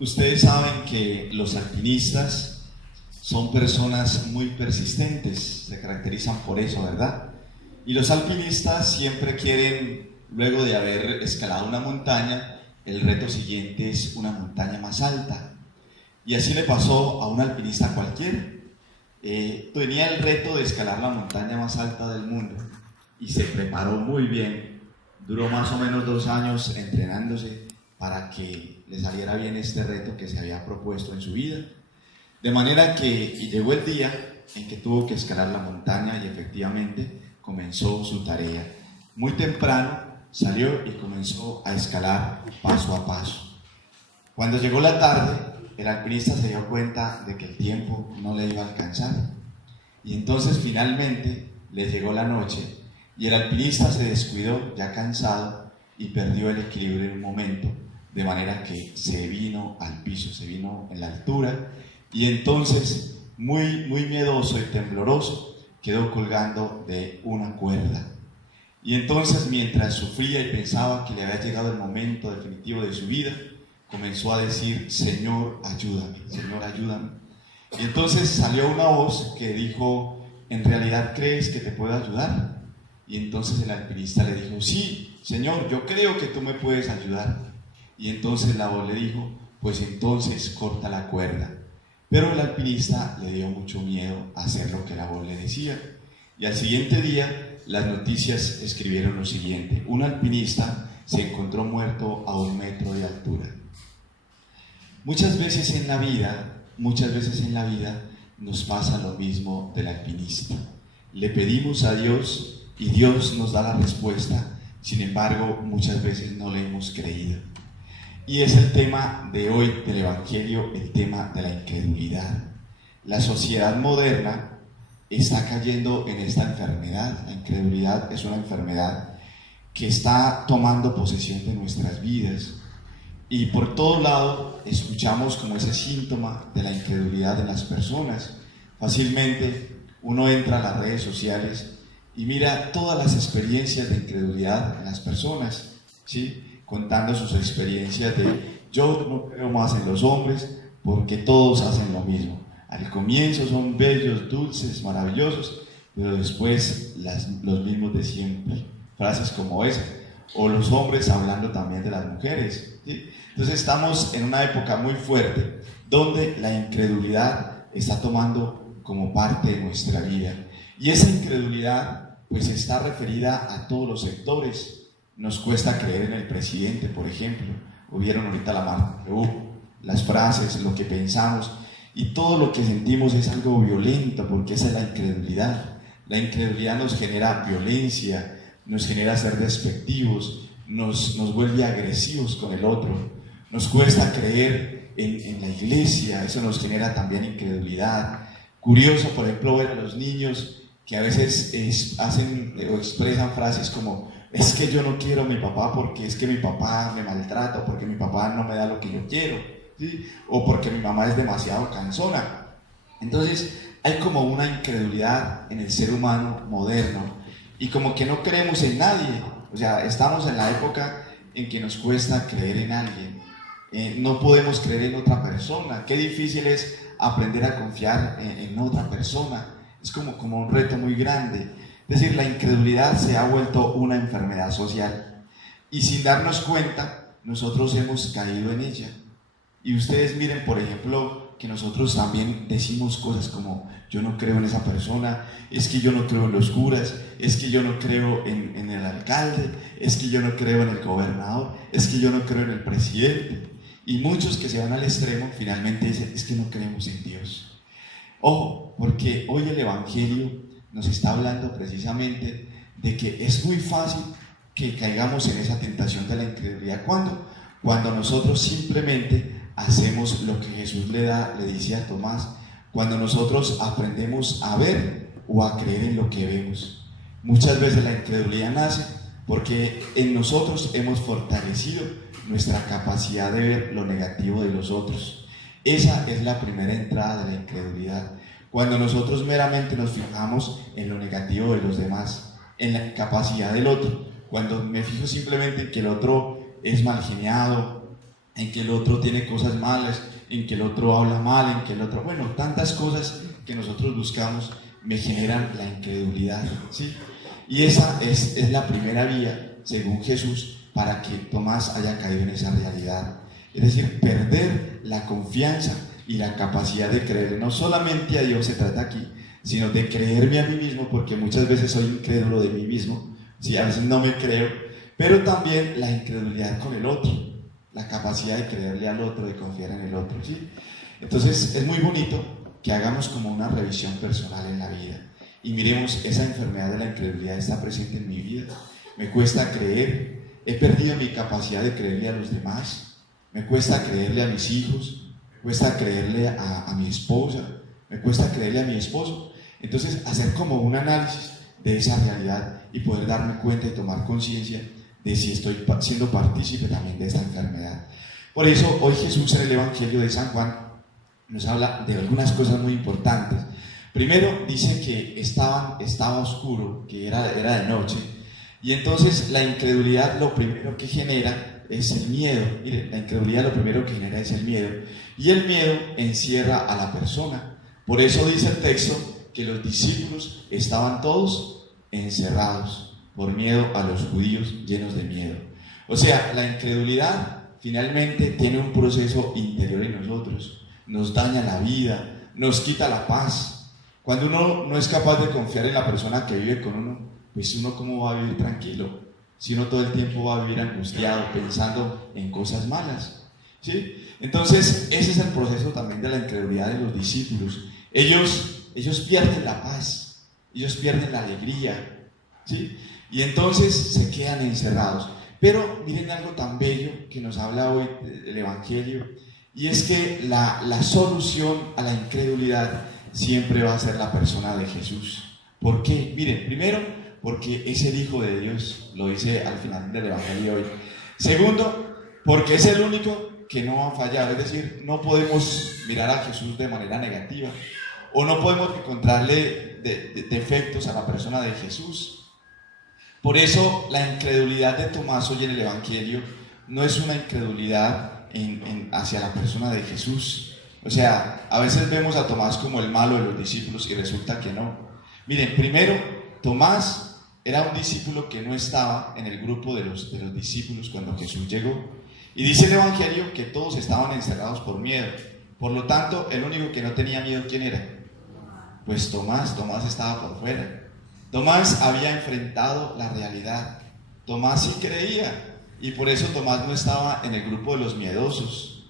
Ustedes saben que los alpinistas son personas muy persistentes, se caracterizan por eso, ¿verdad? Y los alpinistas siempre quieren, luego de haber escalado una montaña, el reto siguiente es una montaña más alta. Y así le pasó a un alpinista cualquiera. Tenía el reto de escalar la montaña más alta del mundo y se preparó muy bien. Duró más o menos 2 años entrenándose para que le saliera bien este reto que se había propuesto en su vida. De manera que llegó el día en que tuvo que escalar la montaña y efectivamente comenzó su tarea. Muy temprano salió y comenzó a escalar paso a paso. Cuando llegó la tarde, el alpinista se dio cuenta de que el tiempo no le iba a alcanzar. Y entonces finalmente le llegó la noche y el alpinista se descuidó, ya cansado, y perdió el equilibrio en un momento, de manera que se vino al piso, se vino en la altura, y entonces, muy miedoso y tembloroso, quedó colgando de una cuerda. Y entonces, mientras sufría y pensaba que le había llegado el momento definitivo de su vida, comenzó a decir: Señor, ayúdame, Señor, ayúdame. Y entonces salió una voz que dijo: ¿en realidad crees que te puedo ayudar? Y entonces el alpinista le dijo: sí, Señor, yo creo que tú me puedes ayudar. Y entonces la voz le dijo: pues entonces corta la cuerda. Pero el alpinista le dio mucho miedo a hacer lo que la voz le decía. Y al siguiente día las noticias escribieron lo siguiente: un alpinista se encontró muerto a 1 metro de altura. Muchas veces en la vida nos pasa lo mismo del alpinista. Le pedimos a Dios y Dios nos da la respuesta, sin embargo, muchas veces no le hemos creído. Y es el tema de hoy del Evangelio, el tema de la incredulidad. La sociedad moderna está cayendo en esta enfermedad. La incredulidad es una enfermedad que está tomando posesión de nuestras vidas. Y por todo lado escuchamos como ese síntoma de la incredulidad en las personas. Fácilmente uno entra a las redes sociales y mira todas las experiencias de incredulidad en las personas, ¿sí? Contando sus experiencias de: yo no creo más en los hombres porque todos hacen lo mismo. Al comienzo son bellos, dulces, maravillosos, pero después los mismos de siempre. Frases como esa. O los hombres hablando también de las mujeres, ¿sí? Entonces estamos en una época muy fuerte donde la incredulidad está tomando como parte de nuestra vida. Y esa incredulidad pues está referida a todos los sectores. Nos cuesta creer en el presidente, por ejemplo. O vieron ahorita la marca que hubo, las frases, lo que pensamos, y todo lo que sentimos es algo violento, porque esa es la incredulidad. La incredulidad nos genera violencia, nos genera ser despectivos, nos vuelve agresivos con el otro. Nos cuesta creer en la iglesia, eso nos genera también incredulidad. Curioso, por ejemplo, ver a los niños que a veces hacen o expresan frases como: es que yo no quiero a mi papá porque es que mi papá me maltrata, o porque mi papá no me da lo que yo quiero, ¿sí? O porque mi mamá es demasiado cansona. Entonces hay como una incredulidad en el ser humano moderno y como que no creemos en nadie. O sea, estamos en la época en que nos cuesta creer en alguien. No podemos creer en otra persona. Qué difícil es aprender a confiar en otra persona. Es como un reto muy grande. Es decir, la incredulidad se ha vuelto una enfermedad social y sin darnos cuenta nosotros hemos caído en ella. Y ustedes miren, por ejemplo, que nosotros también decimos cosas como: yo no creo en esa persona, es que yo no creo en los curas, es que yo no creo en el alcalde, es que yo no creo en el gobernador, es que yo no creo en el presidente. Y muchos que se van al extremo finalmente dicen: es que no creemos en Dios. Ojo, porque hoy el Evangelio nos está hablando precisamente de que es muy fácil que caigamos en esa tentación de la incredulidad. ¿Cuándo? Cuando nosotros simplemente hacemos lo que Jesús le dice a Tomás, cuando nosotros aprendemos a ver o a creer en lo que vemos. Muchas veces la incredulidad nace porque en nosotros hemos fortalecido nuestra capacidad de ver lo negativo de los otros. Esa es la primera entrada de la incredulidad. Cuando nosotros meramente nos fijamos en lo negativo de los demás, en la incapacidad del otro, cuando me fijo simplemente en que el otro es mal geniado, en que el otro tiene cosas malas, en que el otro habla mal, en que el otro, bueno, tantas cosas que nosotros buscamos me generan la incredulidad, ¿sí? Y esa es la primera vía, según Jesús, para que Tomás haya caído en esa realidad. Es decir, perder la confianza y la capacidad de creer, no solamente a Dios se trata aquí, sino de creerme a mí mismo, porque muchas veces soy incrédulo de mí mismo, ¿sí? A veces no me creo, pero también la incredulidad con el otro, la capacidad de creerle al otro, de confiar en el otro, ¿sí? Entonces es muy bonito que hagamos como una revisión personal en la vida y miremos, esa enfermedad de la incredulidad está presente en mi vida, me cuesta creer, he perdido mi capacidad de creerle a los demás, me cuesta creerle a mis hijos, me cuesta creerle a mi esposa, me cuesta creerle a mi esposo. Entonces hacer como un análisis de esa realidad y poder darme cuenta y tomar conciencia de si estoy siendo partícipe también de esta enfermedad. Por eso hoy Jesús en el Evangelio de San Juan nos habla de algunas cosas muy importantes. Primero dice que estaba oscuro, que era de noche, y entonces la incredulidad lo primero que genera es el miedo. Mire, la incredulidad lo primero que genera es el miedo, y el miedo encierra a la persona. Por eso dice el texto que los discípulos estaban todos encerrados por miedo a los judíos, llenos de miedo. O sea, la incredulidad finalmente tiene un proceso interior en nosotros, nos daña la vida, nos quita la paz. Cuando uno no es capaz de confiar en la persona que vive con uno, pues uno cómo va a vivir tranquilo, si uno todo el tiempo va a vivir angustiado, pensando en cosas malas, ¿sí? Entonces ese es el proceso también de la incredulidad de los discípulos. Ellos pierden la paz, ellos pierden la alegría, ¿sí? Y entonces se quedan encerrados. Pero miren algo tan bello que nos habla hoy el Evangelio, y es que la solución a la incredulidad siempre va a ser la persona de Jesús. ¿Por qué? Miren, primero, porque es el Hijo de Dios, lo dice al final del Evangelio hoy. Segundo, porque es el único que no ha fallado, es decir, no podemos mirar a Jesús de manera negativa, o no podemos encontrarle defectos a la persona de Jesús. Por eso la incredulidad de Tomás hoy en el Evangelio no es una incredulidad hacia la persona de Jesús. O sea, a veces vemos a Tomás como el malo de los discípulos y resulta que no. Miren, primero, Tomás era un discípulo que no estaba en el grupo de los discípulos cuando Jesús llegó. Y dice el Evangelio que todos estaban encerrados por miedo. Por lo tanto, el único que no tenía miedo, ¿quién era? Pues Tomás estaba por fuera. Tomás había enfrentado la realidad. Tomás sí creía, y por eso Tomás no estaba en el grupo de los miedosos.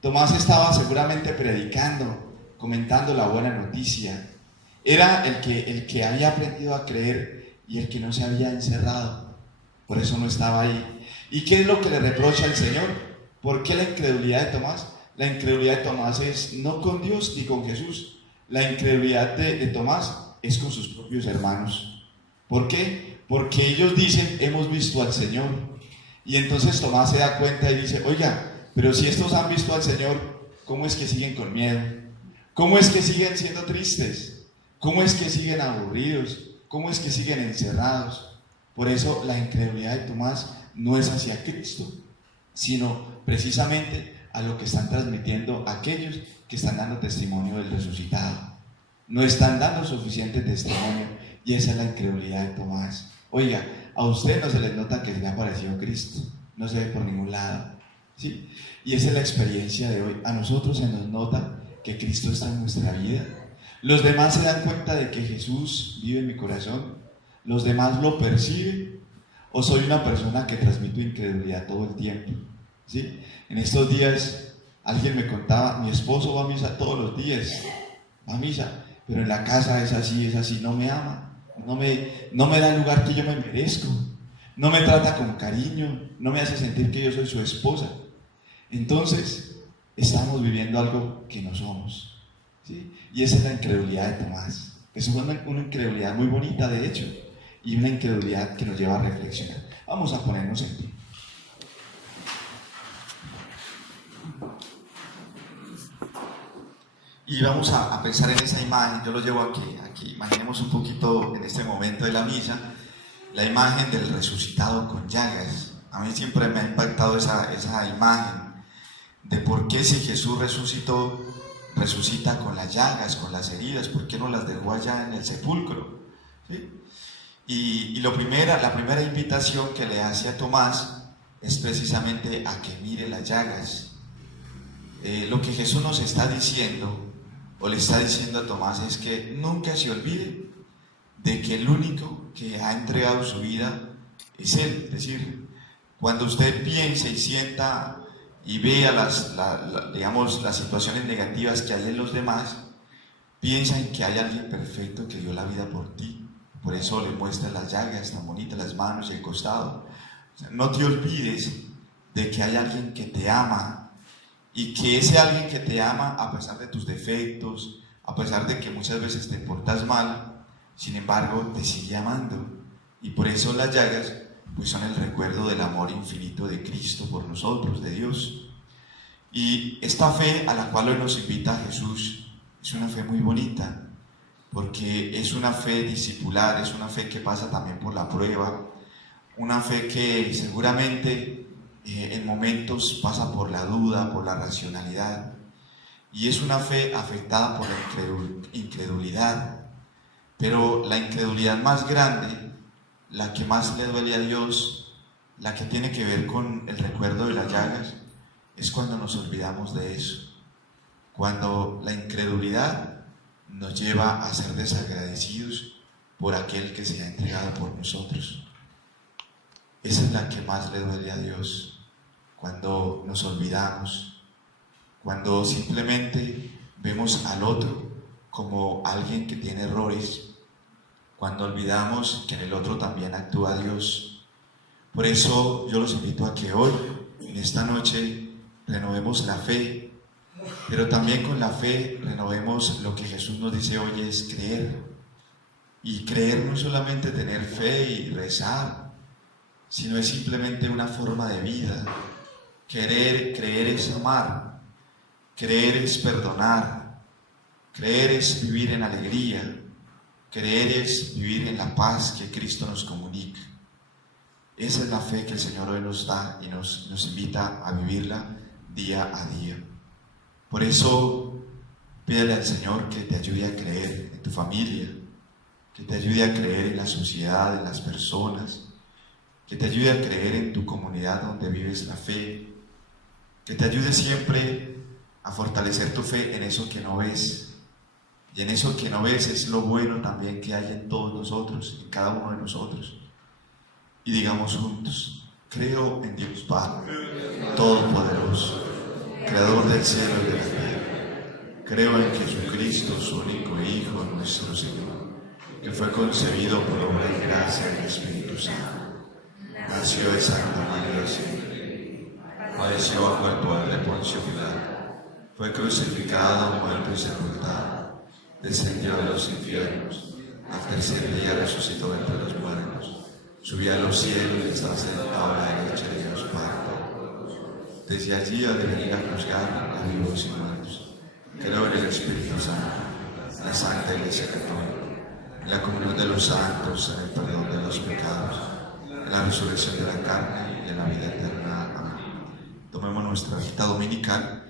Tomás estaba seguramente predicando, comentando la buena noticia. Era el que había aprendido a creer y el que no se había encerrado. Por eso no estaba ahí. ¿Y qué es lo que le reprocha el Señor? ¿Por qué la incredulidad de Tomás? La incredulidad de Tomás es no con Dios ni con Jesús. La incredulidad de Tomás es con sus propios hermanos. ¿Por qué? Porque ellos dicen, hemos visto al Señor. Y entonces Tomás se da cuenta y dice, oiga, pero si estos han visto al Señor, ¿cómo es que siguen con miedo? ¿Cómo es que siguen siendo tristes? ¿Cómo es que siguen aburridos? ¿Cómo es que siguen encerrados? Por eso la incredulidad de Tomás no es hacia Cristo, sino precisamente a lo que están transmitiendo aquellos que están dando testimonio del resucitado. No están dando suficiente testimonio, y esa es la incredulidad de Tomás. Oiga, a usted no se les nota que le ha aparecido Cristo, no se ve por ningún lado, ¿sí? Y esa es la experiencia de hoy. A nosotros se nos nota que Cristo está en nuestra vida. Los demás se dan cuenta de que Jesús vive en mi corazón. Los demás lo perciben. ¿O soy una persona que transmito incredulidad todo el tiempo? ¿Sí? En estos días alguien me contaba, mi esposo va a misa todos los días, va a misa, pero en la casa es así, no me ama, no me da el lugar que yo me merezco, no me trata con cariño, no me hace sentir que yo soy su esposa. Entonces estamos viviendo algo que no somos, ¿sí? Y esa es la incredulidad de Tomás. Es una incredulidad muy bonita, de hecho, y una incredulidad que nos lleva a reflexionar. Vamos a ponernos en pie. Y vamos a pensar en esa imagen. Yo lo llevo aquí. Imaginemos un poquito en este momento de la misa la imagen del resucitado con llagas. A mí siempre me ha impactado esa imagen. qué si Jesús resucita con las llagas, con las heridas? ¿Por qué no las dejó allá en el sepulcro? ¿Sí? Y la primera invitación que le hace a Tomás es precisamente a que mire las llagas. Lo que Jesús nos está diciendo, o le está diciendo a Tomás, es que nunca se olvide de que el único que ha entregado su vida es Él. Es decir, cuando usted piense y sienta y vea las situaciones negativas que hay en los demás, piensa en que hay alguien perfecto que dio la vida por ti. Por eso le muestra las llagas tan bonitas, las manos y el costado. O sea, no te olvides de que hay alguien que te ama, y que ese alguien que te ama, a pesar de tus defectos, a pesar de que muchas veces te portas mal, sin embargo te sigue amando. Y por eso las llagas pues son el recuerdo del amor infinito de Cristo por nosotros, de Dios. Y esta fe a la cual hoy nos invita Jesús es una fe muy bonita, porque es una fe discipular, es una fe que pasa también por la prueba, una fe que seguramente en momentos pasa por la duda, por la racionalidad, y es una fe afectada por la incredulidad. Pero la incredulidad más grande, la que más le duele a Dios, la que tiene que ver con el recuerdo de las llagas, es cuando nos olvidamos de eso, cuando la incredulidad nos lleva a ser desagradecidos por aquel que se ha entregado por nosotros. Esa es la que más le duele a Dios, cuando nos olvidamos, cuando simplemente vemos al otro como alguien que tiene errores, cuando olvidamos que en el otro también actúa Dios. Por eso yo los invito a que hoy, en esta noche, renovemos la fe, pero también con la fe renovemos lo que Jesús nos dice hoy, es creer. Y creer no es solamente tener fe y rezar, sino es simplemente una forma de vida. Creer es amar, creer es perdonar, creer es vivir en alegría, creer es vivir en la paz que Cristo nos comunica. Esa es la fe que el Señor hoy nos da y nos invita a vivirla día a día. Por eso, pídele al Señor que te ayude a creer en tu familia, que te ayude a creer en la sociedad, en las personas, que te ayude a creer en tu comunidad donde vives la fe, que te ayude siempre a fortalecer tu fe en eso que no ves. Y en eso que no ves es lo bueno también que hay en todos nosotros, en cada uno de nosotros. Y digamos juntos: creo en Dios Padre Todopoderoso, Creador del cielo y de la tierra. Creo en Jesucristo, su único Hijo, nuestro Señor, que fue concebido por obra y gracia del Espíritu Santo. Nació de Santa María siempre, padeció bajo el poder de Poncio Pilato, fue crucificado, muerto y sepultado, descendió de los infiernos, al tercer día resucitó de entre los muertos, subió a los cielos y está sentado a la derecha de Dios Padre. Desde allí ha de venir a juzgar a vivos y muertos. Creo en el Espíritu Santo, en la Santa Iglesia Católica, en la comunión de los santos, en el perdón de los pecados, en la resurrección de la carne y en la vida eterna. Amén. Tomemos nuestra cita dominical